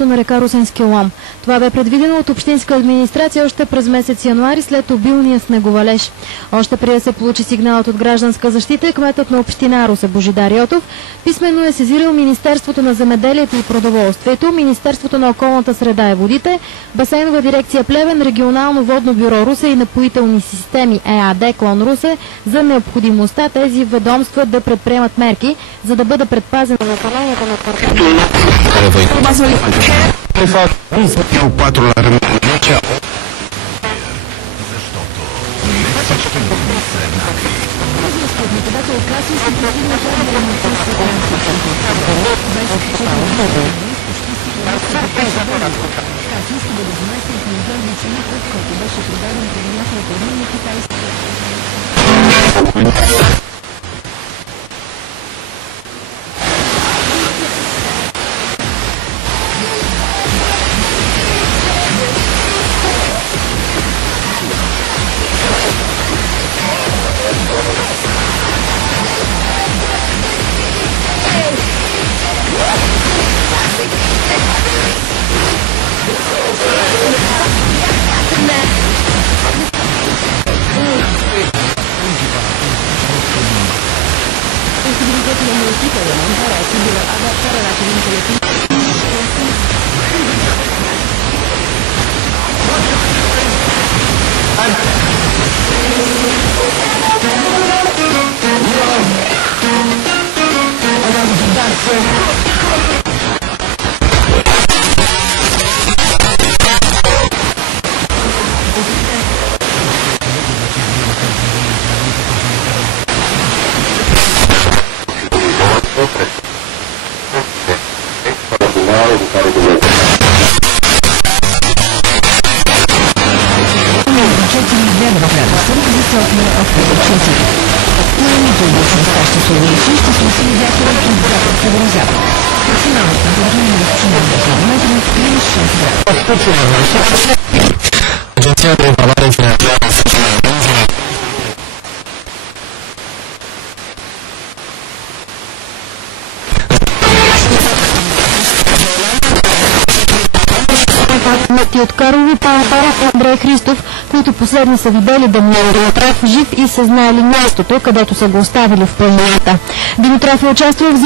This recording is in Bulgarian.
на река Русенски лом. Това бе предвидено от общинска администрация още през месец януари след обилния снеговалеж. Още преди да се получи сигналът от гражданска защита, кметът на община Русе Божидар Йотов писменно е сезирал Министерството на земеделието и продоволствието, Министерството на околната среда и водите, Басейнова дирекция Плевен, Регионално водно бюро Русе и Напоителни системи ЕАД клон Русе за необходимостта тези ведомства да предприемат мерки, за да бъде предпазено населението на кварталите. От Карлови Параф Андрей Христов, които последни са видели Димитров жив и са знаели мястото, където са го оставили в планината. Димитров е участвал в